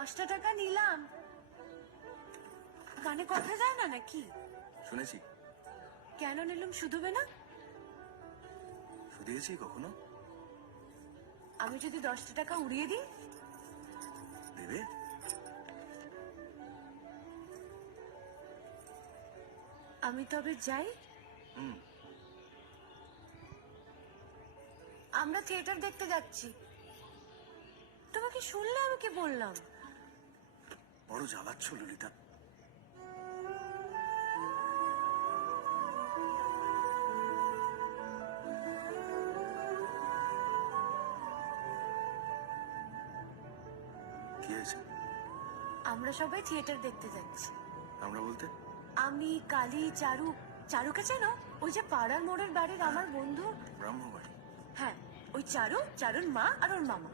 10টা টাকা নিলাম। কানে কথা যায় না নাকি? শুনেছি। কেন নিলাম? শুধবে না? শুধিয়েছি কখনো? আমি যদি 10টা টাকা উড়িয়ে দিই? দেবে? আমি তবে যাই। আমরা থিয়েটার দেখতে যাচ্ছি। তোমাকে শুনলে আমি কি বললাম? বড় জ্বালাচ্ছ ললিতা। কি হয়েছে? আমরা সবাই থিয়েটার দেখতে যাচ্ছি। আমরা বলতে? আমি, কালী, চারু। চারুকে চেনো? ওই যে পাড়ার মোড়ের বাড়ির আমার বন্ধু। ব্রাহ্মবাড়ি। হ্যাঁ, ওই চারু, চারুর মা আর ওর মামা।